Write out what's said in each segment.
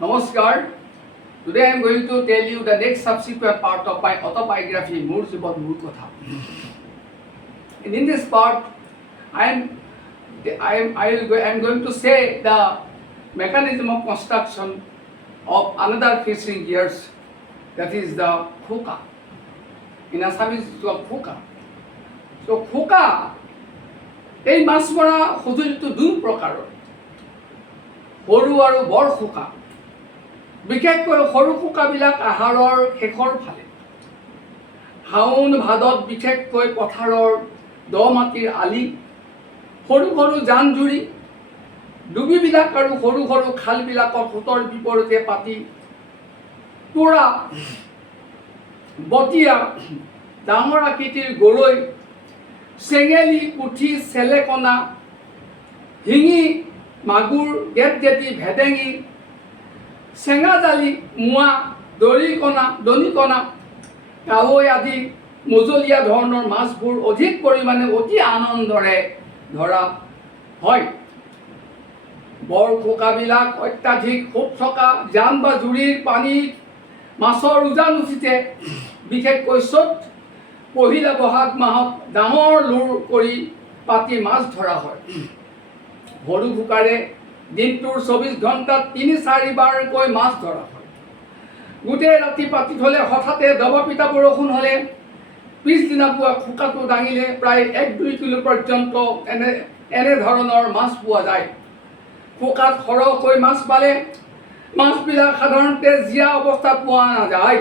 Namaskar. Today I am going to tell you the next subsequent part of my autobiography, Moor Jibat Moor Kotha. And in this part, I am going to say the mechanism of construction of another fishing gears, that is the khoka. In Assamese it is called khoka. So khoka, এই মাছ মৰা সঁজুলিটো দুই প্ৰকাৰৰ, সৰু আৰু বৰ খোকা। বিশেষকৈ সৰু খোকাবিলাক আহাৰৰ শেষৰ ফালে, শাওণ ভাদত বিশেষকৈ পথাৰৰ দ মাটিৰ আলি, সৰু সৰু জান-জুৰি, ডুবিবিলাক আৰু সৰু সৰু খালবিলাকৰ সোঁতৰ বিপৰীতে পাতি, তোৰা, বটিয়া, ডাঙৰ আকৃতিৰ গৰৈ, চেঙেলী, পুঠি, চেলেকণা, শিঙি, মাগুৰ, গেটগেটি, ভেদেঙি, চেঙাজালি, মোৱা, দনিকণা, কাৱৈ আদি মজলীয়া ধৰণৰ মাছবোৰ অধিক পৰিমাণে অতি আনন্দৰে ধৰা হয়। বৰ খোকাবিলাক অত্যাধিক সোঁত থকা জান বা জুৰিৰ পানীত মাছৰ উজান উঠিতে, বিশেষকৈ চ'ত পহিলা বহাগ মাহত ডাঙৰ লোৰ কৰি পাতি মাছ ধৰা হয়। সৰু খোকাৰে দিনটোৰ 24 ঘণ্টাত ৩-৪ বাৰকৈ মাছ ধৰা হয়। গোটেই ৰাতি পাতি থ'লে হঠাতে দবাপিটা বৰষুণ হ'লে পিছদিনা পুৱা খোকাটো দাঙিলে প্ৰায় ১-২ কিলো পৰ্যন্ত এনে ধৰণৰ মাছ পোৱা যায়। খোকাত সৰহকৈ মাছ পালে মাছবিলাক সাধাৰণতে জীয়া অৱস্থাত পোৱা নাযায়,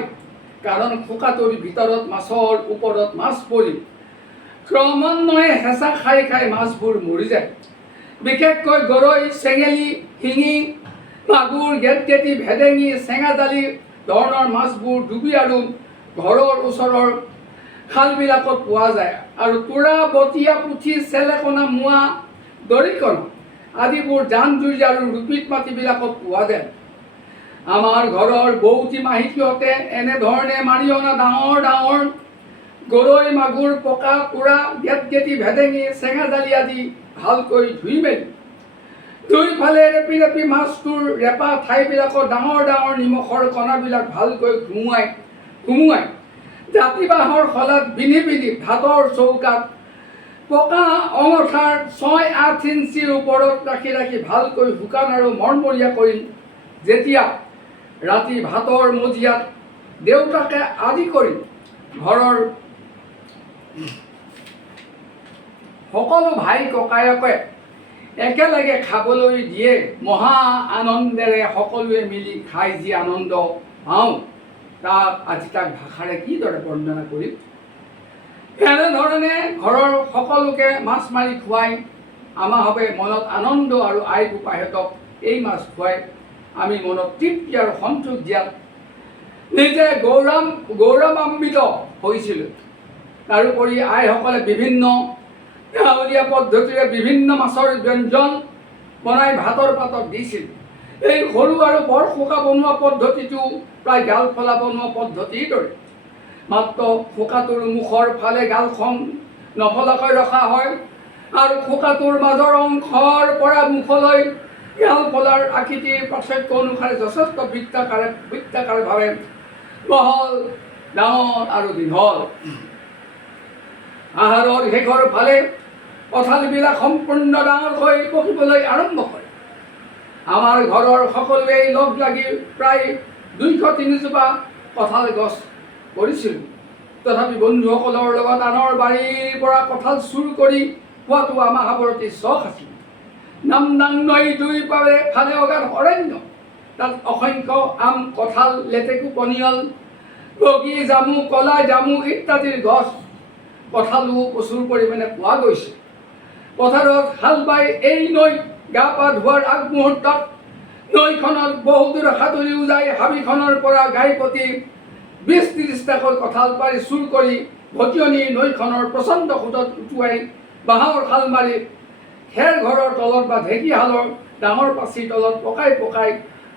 কাৰণ খোকাটোৰ ভিতৰত মাছৰ ওপৰত মাছ পৰি ক্ৰমান্বয়ে হেঁচা খাই খাই মাছবোৰ মৰি যায়। বিশেষকৈ গৰৈ, চেঙেলী, শিঙি, মাগুৰ, গেটগেটি, ভেদেঙি, চেঙাজালি ধৰণৰ মাছবোৰ ডুবি আৰু ঘৰৰ ওচৰৰ খালবিলাকত পোৱা যায়। আৰু তোৰা, বটিয়া, পুঠি, চেলেকণা, মোৱা, দৰিকণা আদিবোৰ জান-জুৰি আৰু ৰূপিত মাটিবিলাকত পোৱা যায়। আমাৰ ঘৰৰ বৌতি মাহিতীহঁতে এনেধৰণে মাৰি অনা ডাঙৰ ডাঙৰ গৰৈ, মাগুৰ, পকা, তোৰা, গেটগেটি, ভেদেঙি, চেঙাজালি আদি ভালকৈ ধুই মেলি দুইফালে ৰেপি ৰেপি মাছটোৰ ৰেপা ঠাইবিলাকত ডাঙৰ ডাঙৰ নিমখৰ কণাবিলাক ভালকৈ সুমুৱাই জাতি বাঁহৰ শলাত বিন্ধি বিন্ধি ভাতৰ চৌকাত পকা অঙঠাৰ ৬-৮ ইঞ্চিৰ ওপৰত ৰাখি ৰাখি ভালকৈ শুকান আৰু মৰমৰীয়া কৰি যেতিয়া ৰাতি ভাতৰ মজিয়াত দেউতাকে আদি কৰি ঘৰৰ সকলো ভাই ককায়েকে একেলগে খাবলৈ দিয়ে, মহা আনন্দেৰে সকলোৱে মিলি খাই যি আনন্দ পাওঁ, তাক আজি তাক ভাষাৰে কিদৰে বৰ্ণনা কৰিম। এনেধৰণে ঘৰৰ সকলোকে মাছ মাৰি খুৱাই আমাৰভাৱে মনত আনন্দ আৰু আই বোপাইহঁতক এই মাছ খুৱাই আমি মনত তৃপ্তি আৰু সন্তোষ দিয়াত নিজে গৌৰৱান্বিত হৈছিলোঁ। তাৰোপৰি আইসকলে বিভিন্ন গাঁৱলীয়া পদ্ধতিৰে বিভিন্ন মাছৰ ব্যঞ্জন বনাই ভাতৰ পাতত দিছিল। এই সৰু আৰু বৰ খোকা বনোৱা পদ্ধতিটো প্ৰায় গাল ফলা বনোৱা পদ্ধতিৰ দৰে, মাত্ৰ খোকাটোৰ মুখৰ ফালে গালখন নফলাকৈ ৰখা হয় আৰু খোকাটোৰ মাজৰ অংশৰ পৰা মুখলৈ গাল ফলাৰ আকৃতিৰ পাৰ্থক্য অনুসাৰে যথেষ্ট বৃত্তাকাৰভাৱে বহল, ডাঙৰ আৰু দীঘল। আহাৰৰ শেষৰ ফালে কঁঠালবিলাক সম্পূৰ্ণ ডাঙৰ হৈ পকিবলৈ আৰম্ভ কৰে। আমাৰ ঘৰৰ সকলোৱে লগ লাগি প্ৰায় ২০০-৩০ জোপা কঁঠাল গছ কৰিছিলোঁ। তথাপি বন্ধুসকলৰ লগত আনৰ বাৰীৰ পৰা কঁঠাল চুৰ কৰি খোৱাটো আমাৰ সাৱৰতী চখ আছিল। নামদাং নৈ দুই ফালে অগাধ অৰণ্য, তাত অসংখ্য আম, কঁঠাল, লেটেকু, পনিয়ল, বগী, জামু, কলা জামু ইত্যাদিৰ গছ কঁঠালো প্ৰচুৰ পৰিমাণে পোৱা গৈছে। পথাৰত হাল বাই এই নৈত গা পা ধোৱাৰ আগমুহূৰ্তত নৈখনত বহুদূৰ সাঁতুৰিও যায় হাবিখনৰ পৰা গাই প্ৰতি ২০-৩০টাকৈ কঁঠাল পাৰি চুৰ কৰি ভটিয়নি নৈখনৰ প্ৰচণ্ড সোঁতত উটুৱাই বাঁহৰ শাল মাৰি খেৰ ঘৰৰ তলত বা ঢেঁকীশালৰ ডাঙৰ পাচিৰ তলত পকাই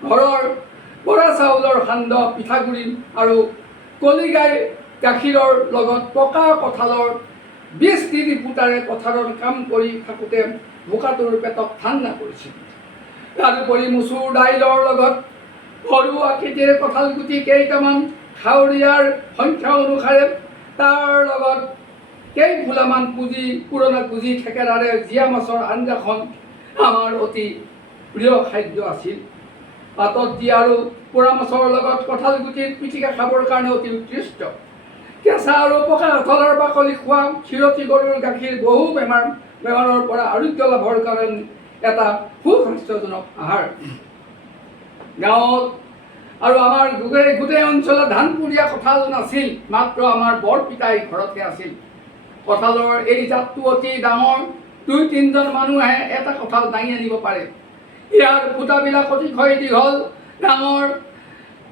ঘৰৰ বৰা চাউলৰ সান্দহ, পিঠাগুড়ি আৰু কলিগাই গাখীৰৰ লগত পকা কঁঠালৰ ২০-৩০ ফুটাৰে পথাৰত কাম কৰি থাকোঁতে বোকাটোৰ পেটক ঠাণ্ডা কৰিছিল। তাৰোপৰি মচুৰ দাইলৰ লগত সৰু আকৃতিৰ কঁঠালগুটি কেইটামান খাৱৰীয়াৰ সংখ্যা অনুসাৰে তাৰ লগত কেইফুলামান পুৰণা কুজি থেকেৰাৰে জীয়া মাছৰ আঞ্জাখন আমাৰ অতি প্ৰিয় খাদ্য আছিল। পাতত দিয়া আৰু পোৰা মাছৰ লগত কঁঠালগুটিৰ পিটিকা খাবৰ কাৰণে অতি উৎকৃষ্ট। কেঁচা আৰু পকা কঁঠালৰ বাকলি খোৱা ক্ষীৰতী গৰুৰ গাখীৰ বহু বেমাৰৰ পৰা আৰোগ্য লাভৰ কাৰণে এটা সুস্বাস্থ্যজনক আহাৰ। গাঁৱত আৰু আমাৰ গোটেই অঞ্চলত ধানপুৰীয়া কঁঠাল নাছিল, মাত্ৰ আমাৰ বৰপিতাই ঘৰতহে আছিল। কঁঠালৰ এই জাতটো অতি ডাঙৰ, 2-3জন মানুহে এটা কঁঠাল দাঙি আনিব পাৰে। ইয়াৰ ফুটাবিলাক অতিশয় দীঘল, ডাঙৰ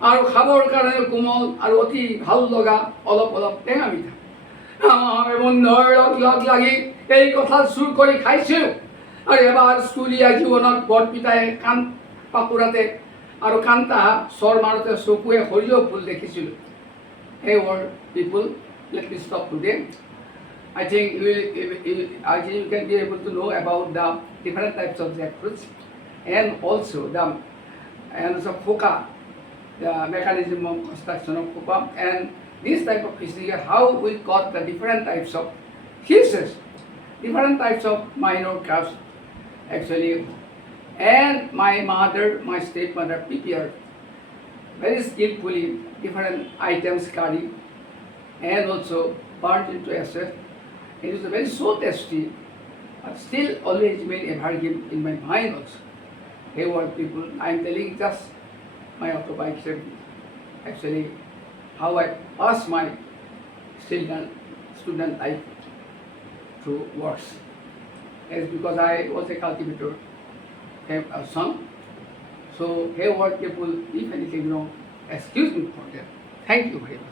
আৰু খাবৰ কাৰণে কোমল আৰু অতি ভাল লগা, অলপ অলপ টেঙা মিঠা। আমাৰ বন্ধুৰ লগ লাগি এই কঁঠাল চুৰ কৰি খাইছিলোঁ। আৰু এবাৰ স্কুলীয়া জীৱনত বৰপিতাই কাণ পাকুৰাতে আৰু কান্তা চৰ মাৰোতে চকুৱে সৰিয়হ ফুল দেখিছিলোঁ। Hey world people, let me stop today. I think you can be able to know about the different types of jackfruits and also the coca, the mechanism of construction of coca, and this type of history, how we got the different types of hisses, different types of minor crafts actually. And my stepmother prepared very skillfully different items curry and also burnt into ashes. It is very so tasty, but still always remain evergreen in my mind also. Hey world people, I am telling just my autobiography, actually how I passed my student life through works. It's because I was a cultivator, a son. So hey world people, if anything wrong, excuse me for that. Thank you very much.